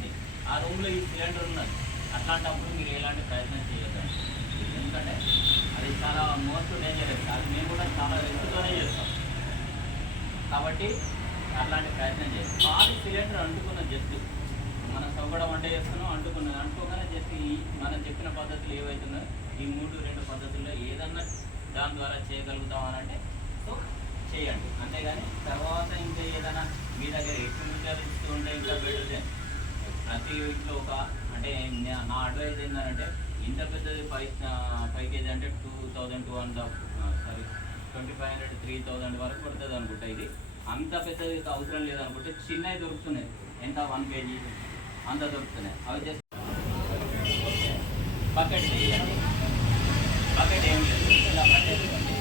ఉంది ఆ రూమ్లో ఈ సిలిండర్ ఉన్నది. అట్లాంటప్పుడు మీరు ఎలాంటి ప్రయత్నం చేయలేదు ఎందుకంటే అది చాలా మోస్ట్ డేంజరస్. అది మేము కూడా చాలా రిస్క్తోనే చేస్తాం. కాబట్టి అట్లాంటి ప్రయత్నం చేస్తాం వాళ్ళు సిలిండర్ అంటుకున్న జస్ట్. మనం సౌకడం వంట చేస్తున్నాం అంటుకున్నది అంటుకోగానే జస్ట్ ఈ మనం చెప్పిన పద్ధతులు ఏవైతున్నాయో ఈ మూడు రెండు పద్ధతుల్లో ఏదన్నా దాని ద్వారా చేయగలుగుతాం అని అంటే సో చేయండి. అంతేగాని తర్వాత ఇంకా ఏదైనా మీ దగ్గర ఎక్కువ ఉంటే ఇంకా బెటర్ చేయండి ప్రతి ఇంట్లో ఒక అంటే నా అడ్వైజ్ ఏంటంటే ఇంత పెద్దది ఫైవ్ ఫైవ్ కేజీ అంటే two thousand two hundred sorry twenty five hundred three thousand వరకు పడుతుంది అనుకుంటా ఇది. అంత పెద్దది అవసరం లేదనుకుంటే చిన్నవి దొరుకుతున్నాయి. ఎంత? వన్ కేజీ అంత దొరుకుతున్నాయి. అవి జస్ట్ బకెట్ బకెట్ ఏం లేదు. ఇలా బకెట్ ఇవ్వండి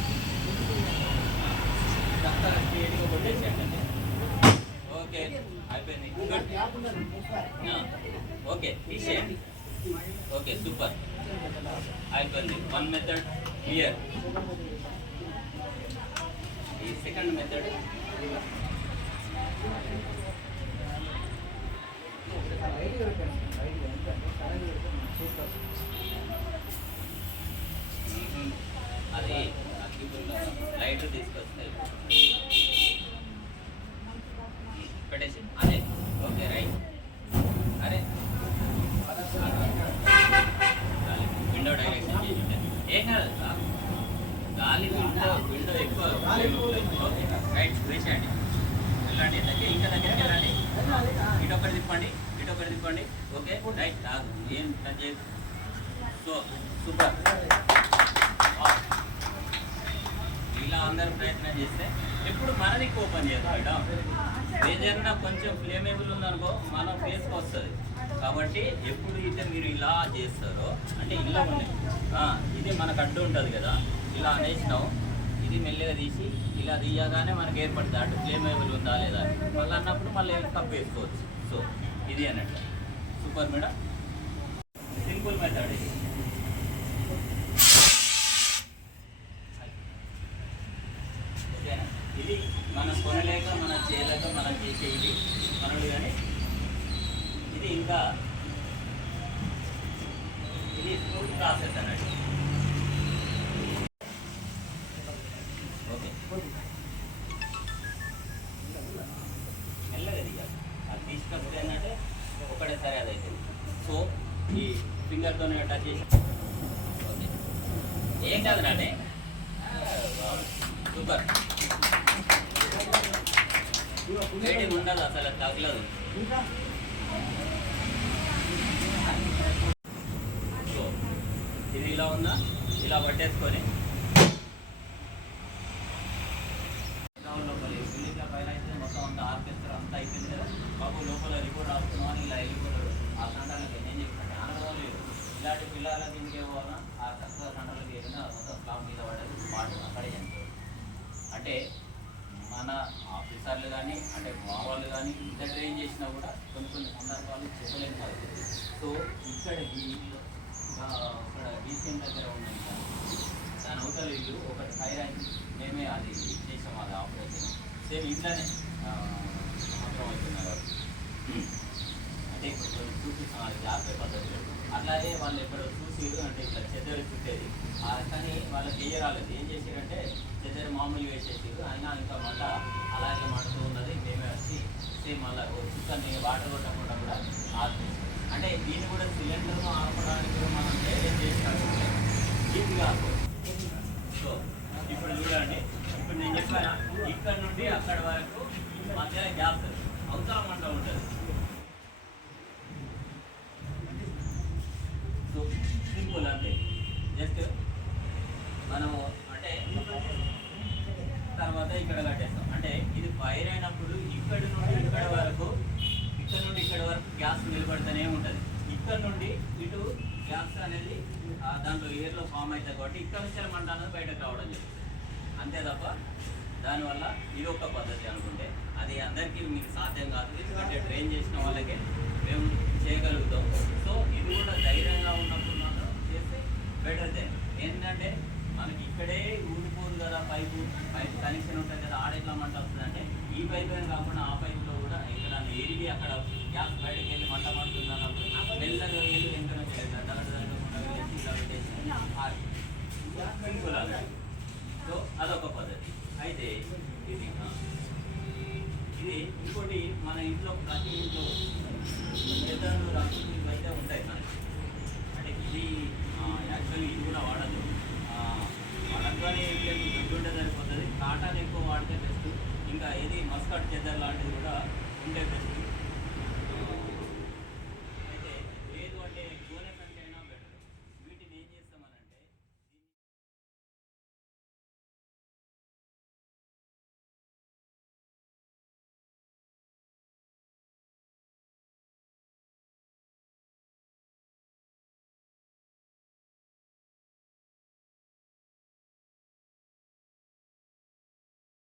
ఇదంతా స్ట్రేట్గా కొట్టేసేయండి. ఓకే. అయిపోయింది. ఓకే. తీసేయండి ఓకే సూపర్ అయిపోయింది. వన్ మెథడ్ క్లియర్ ఈ సెకండ్ మెథడ్ అది లైట్ తీసుకొస్తే ఏం కాదు గాలి విండో విండో ఎక్కువ రైట్ వేసేయండి వెళ్ళండి దగ్గర ఇంకా దగ్గరికి వెళ్ళండి. ఇటు ఒకటి తిప్పండి ఇటు ఒకటి తిప్పండి. ఓకే రైట్ కాదు ఏం టచ్ చేయదు. సో సూపర్ ఇలా అందరూ ప్రయత్నం చేస్తే ఎప్పుడు మనది ఓపెన్ చేద్దాం ఏదైనా కొంచెం ఫ్లేమేబుల్ ఉందనుకో మన ఫేస్కి వస్తుంది. కాబట్టి ఎప్పుడు అయితే మీరు ఇలా చేస్తారో అంటే ఇలా ఉన్నాయి ఇది మనకు అడ్డు ఉంటుంది కదా ఇలా అనేసినాం ఇది మెల్లగా తీసి ఇలా తీయగానే మనకి ఏర్పడుతుంది. అటు ఫ్లేమేబుల్ ఉందా లేదా అని. మళ్ళీ అన్నప్పుడు మళ్ళీ కప్ వేసుకోవచ్చు. సో ఇది అన్నట్టు. Super madam? సింపుల్ మెథడ్ ఇది ఓకేనా? ఇది మనం కొనలేక మన చేయలేక మనం చేసే ఇది. పనులు కానీ ఇది ఇంకా ఇది స్మూత్ ప్రాసెస్ అన్నట్టు. ఓకే. మెల్లగా దిగాలి. అది తీసుకొస్తే ఏంటంటే ఒకటేసారి అది అవుతుంది సో ఈ ఫింగర్తోనే టచ్ చేసి. ఓకే. ఏం కాదు నానే సూపర్ వేడి ఉండదు అసలు తగలదు సో ఇది ఇలా ఉందా? ఇలా పట్టేసుకొని. గ్రౌండ్ లోపల బిల్డింగ్ పైన అయితే మొత్తం అంతా ఆర్కెస్ట్రా అంతా అయిపోయింది కదా. బాబు లోపల రిపోర్ట్ రాస్తున్నాం అని ఇలా వెళ్ళిపోతాడు. ఆ సంటాలకి నేను చెప్తాను ఆనందం లేదు ఇలాంటి పిల్లల దీనికి వలన ఆ తక్కువ సంటాలకి వెళ్ళినా మొత్తం స్లాబ్ మీద పడదు వాడు అక్కడే చనిపోయాడు అంటే మన ఆఫీసర్లు కానీ అంటే మా వాళ్ళు కానీ ఇంత ట్రైన్ చేసినా కూడా కొన్ని కొన్ని సందర్భాలు చెప్పలేని పరిస్థితి. సో ఇక్కడ ఈ ఇక్కడ డీసీఎం దగ్గర ఉన్నాయి దాని అవతల ఇల్లు ఒకటి ఫైర్ అయింది. మేమే అది చేసాం అది ఆపరేషన్. సేమ్ ఇంట్లోనే ఆ, సంవత్సరం అవుతున్నారు. అంటే ఇప్పుడు జాగ్రత్త పద్ధతి అట్లాగే వాళ్ళు ఎక్కడ చూసి అంటే ఇట్లా చెద్దరు చుట్టేది. కానీ వాళ్ళకి ఏం ఏం చేసారంటే చెద్దరు మామూలుగా వేసేసారు అయినా ఇంకా మళ్ళా అలాగే మండుతూ ఉన్నది. మేమే వచ్చి సేమ్ మళ్ళీ చుట్టాన్ని వాటర్ కొట్టకుండా కూడా ఆపేసాం అంటే దీన్ని కూడా సిలిండర్ను ఆపడానికి కూడా మనం ధైర్యం చేసినట్టు ఇది కాదు. సో ఇప్పుడు చూడండి. ఇప్పుడు నేను చెప్పాను ఇక్కడ నుండి అక్కడ వరకు మధ్యలో గ్యాప్ అవతల ఉంటుంది సో సింపుల్ అంతే జస్ట్ మనము అంటే తర్వాత ఇక్కడ కట్టేస్తాం. అంటే ఇది ఫైర్ అయినప్పుడు ఇక్కడి నుండి ఇక్కడ వరకు ఇక్కడ నుండి ఇక్కడ వరకు గ్యాస్ నిలబడుతూనే ఉంటుంది. ఇక్కడ నుండి ఇటు గ్యాస్ అనేది దాంట్లో ఎయిర్లో ఫామ్ అవుతుంది కాబట్టి ఇక్కడ నుంచి మంట అనేది బయటకు రావడం జరుగుతుంది. అంతే తప్ప దానివల్ల ఇది ఒక పద్ధతి అనుకుంటే అది అందరికీ మీకు సాధ్యం కాదు. ఎందుకంటే ట్రైన్ చేసిన వాళ్ళకే మేము చేయగలుగుతాం. సో ఇది కూడా ధైర్యంగా ఉన్నప్పుడు మాత్రం చేస్తే బెటర్ దెన్ ఏంటంటే మనకి ఇక్కడే ఊడిపోదు కదా పైపు పైపు కనెక్షన్ ఉంటుంది కదా ఆడెట్లామంట వస్తుందంటే ఈ పైపు కాకుండా ఆ పైపులో కూడా ఇక్కడ ఏరిగి అక్కడ గ్యాస్ బయటకు వెళ్ళి మంట పడుతుందా మెల్లగా వెళ్ళి వెంటనే చేయాలి సో అదొక పద్ధతి అయితే ఇది ఇది ఇంకోటి మన ఇంట్లో ప్రతి ఇంట్లో ఎదురు అయితే ఉంటాయి మనకి అంటే ఇది యాక్చువల్లీ ఎక్కువ వాడితే బెస్ట్ ఇంకా ఏది మస్కట్ చెద్దర్ లాంటిది కూడా ఉంటే బెస్ట్